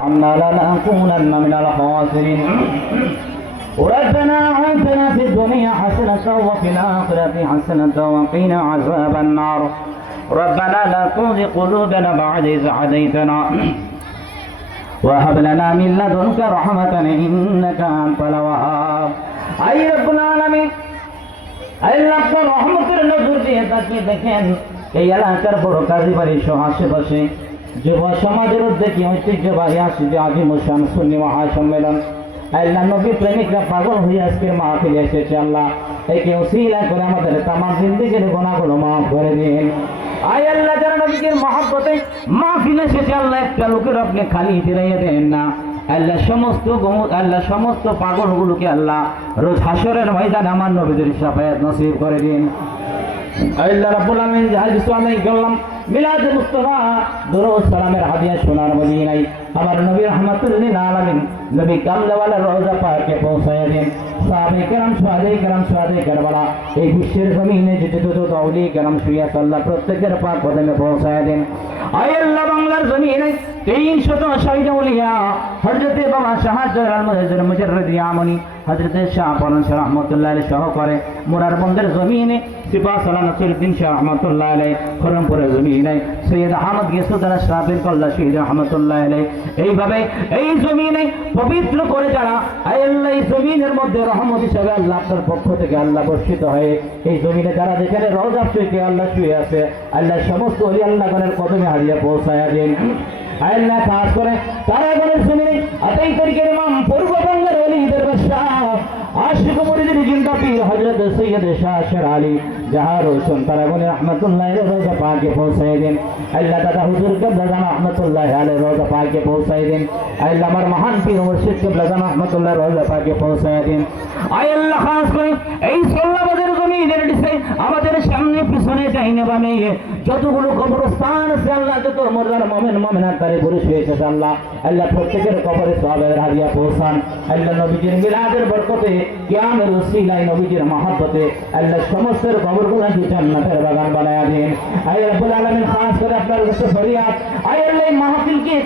عنا لنكونن من الخاسرين ربنا آتنا في الدنيا حسنة وفي الآخرة حسنة وقنا عذاب النار ربنا لا تزغ قلوبنا بعد إذ هديتنا وهب لنا من لدنك رحمة إنك أنت الوهاب أي رب العالمين আল্লাহ আপনার রহমতের নজর দিয়ে তাকিয়ে দেখেন এই এলাকার বড় কাজী বাড়ি সহ আশেপাশে যুব সমাজের উদ্যোগে ঐতিহ্যবাহী আসবে আজিম হোসেন সুন্নি মহাসম্মেলন। আল্লাহ নবী প্রেমিকরা পাগল হয়ে আজকের মাহফিলে এসেছে, আল্লাহ। একে উসিলা করে আমাদের তামাম জিন্দিগির গোনাগুলো মাফ করে দিন। আয় আল্লাহ, যারা নবীদের মহাব্বতে মাহফিল এসেছে, আল্লাহ, একটা লোকের আপনি খালি ফিরাইয়ে দেন না। আল্লাহ সমস্ত আল্লাহ সমস্ত পাগলগুলোকে আল্লাহ রোজ হাসরের ময়দানে আমার নবীদের সাফায়াত নসিব করে দিন। আল্লাহ রাব্বুল আলামিন হাদিস আমি করলাম মিলাদ মুস্তাফা, দুরুদ সালামের হাদিয়া শোনার মদিনায় আমার নবী রহমাতুল্লিল আলামিন নবী কামলাওয়ালা রওজা পাকে পৌঁছায় দিন। সাহাবে কেরাম সাহাবে কেরাম সাহাবে কারবালা এই বিশ্বের জমিনে যে যত আউলি কেরাম শুয়ে আল্লাহ প্রত্যেকের পাক কদমে পৌঁছায় দিন। আয় আল্লাহ বাংলার জমিনে তিন শত শহীদ উলিয়া হজরতে বাবা সাহায্য আলমদের মুজরদি আমনি হজরতে শাহ রহমতুল্লাহ আলী সহ করে জমিনে সিপা সালাম শাহ রহমতুল্লাহ আলাই খরমপুরের জমিনে। সৈয়দ আহমদ গেসুদ্দারা শাহিন কল্লা শহীদ রহমতুল্লাহ আলাই এইভাবে এই জমিনে পবিত্র করে যারা আল্লাহ এই জমিনের মধ্যে রহমত হিসাবে আল্লাহ পক্ষ থেকে আল্লাহ বর্ষিত হয়ে, এই জমিনে যারা যেখানে রোজা শুয়ে আল্লাহ শুয়ে আছে, আল্লাহ সমস্ত অলি আল্লাহগণের কদমে হারিয়ে পৌঁছায় দিন। আল্লাহ খাস করে, তারাগণের জমিনে আতাই তরিকের ইমাম পূর্ববঙ্গের অলিদের আশিক মুরিদের জিন্দা পীর হযরত সৈয়দ শাহ শের আলী যাহা রোশন তারাগণের রহমাতুল্লাহ রোজা পাকে পৌঁছাই দেন। আল্লাহ দাদা হুজুর কেবলা জানা রহমাতুল্লাহ আলাইহি রোজা পাকে পৌঁছাই দেন। আল্লাহ আমার মহান পীর মুর্শিদ কেবলা জানা রহমাতুল্লাহ রোজা পাকে পৌঁছাই দেন। আয় আল্লাহ, খাস করে এই সোল্লাবাদের জমিনের ডিসে আমাদের চাইনে বামে যতগুলো কবরস্থান আছে আল্লাহ, যত মরদার মমেন মমেনার তারে পুরুষ হয়েছে আল্লাহ। আল্লাহ প্রত্যেকের কবরে সবের হারিয়া পৌঁছান। আল্লাহ নবীজির মিলাদের বরকতে জ্ঞানের উসিলাই নবীজির মহাব্বতে আল্লাহ সমস্ত কবরগুলো জান্নাতের বাগান বানায় দিন। আয় রব্বুল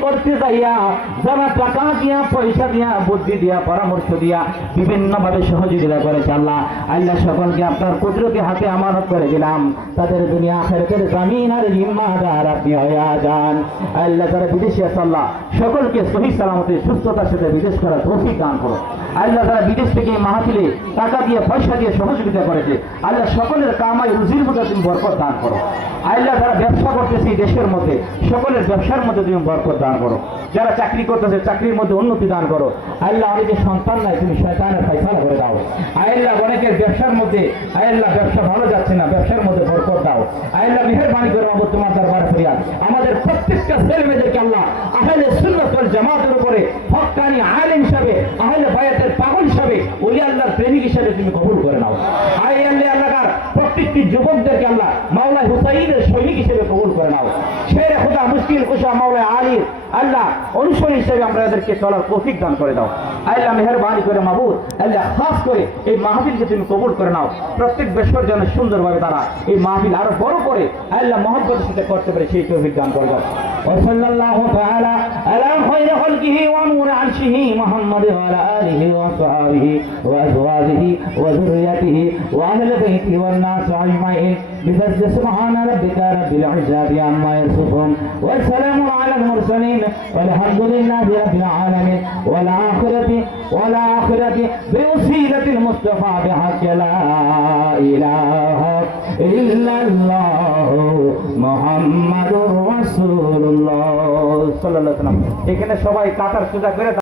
করতে যাইয়া যারা টাকা দিয়া পয়সা দিয়া বুদ্ধি দিয়া পরামর্শ দিয়া সহযোগিতা করেছে আল্লাহ আল্লাহ সকলকে আপনার কুদরতি হাতে আমানত করে দিলাম তাদের দুনিয়া জামিন আর জিম্মাদার আপনি যান আল্লাহ সকলকে সহি সালামতে সুস্থতার সাথে বিদেশ করার দান করো আল্লাহ তারা বিদেশ থেকে মাহফিলে টাকা দিয়ে পয়সা দিয়ে সহযোগিতা করেছে আল্লাহ সকলের কামাই রুজির মধ্যে তুমি বরকত দান করো আল্লাহ তারা ব্যবসা করতেছে দেশের মধ্যে, সকলের ব্যবসার মধ্যে তুমি বরকত দান করো। যারা চাকরি করতেছে, চাকরির মধ্যে উন্নতি দান করো। আল্লাহ অনেকের সন্তান নাই, তুমি শয়তানের ফাইসালা করে দাও। আল্লাহ অনেকের ব্যবসার মধ্যে, আল্লাহ ব্যবসা ভালো যাচ্ছে না, ব্যবসার মধ্যে বরকত দাও। আল্লাহ মেহরবানি করে বাবু তোমার দরবার ফরিয়াদ আমাদের প্রত্যেকটা ছেলে মেয়েদেরকে আল্লাহ আহলে সুন্নত ওয়াল জামাতের উপরে হক্কানি আলেম হিসাবে, আহলে বায়াতের পাগল হিসাবে, ওলি আল্লাহর প্রেমিক হিসাবে তুমি কবুল করে নাও। আই আল্লাহ আল্লাহর প্রত্যেকটি যুবকদেরকে আল্লাহ মাওলা হুসাইনের ফরমাও শের খোদা, মুশকিল, খুশা, মাওলা আলী আল্লাহ, অনুসরী হিসেবে আমরা এদেরকে চলার তৌফিক দান করে দাও। আল্লাহ মেহরবানি করে মাহবুদ আল্লাহ খাস করে এই তুমি কবুল করে নাও। প্রত্যেক যেন সুন্দরভাবে তারা এই আরও বড় করে আল্লাহ মহব্বতের সাথে করতে পারে, সেই তৌফিক দান করে দাও। تعالى على خير خلقه ونور عرشه محمد وعلى اله وصحبه وازواجه وذريته واهل بيته والناس اجمعين بفضل سبحان ربك رب العزه عما يصفون والسلام على المرسلين والحمد لله رب العالمين والآخرة والآخرة بوسيلة المصطفى بحق لا إله إلا الله محمد رسول الله সাল্লাহ এখানে সবাই কাতার সোজা করে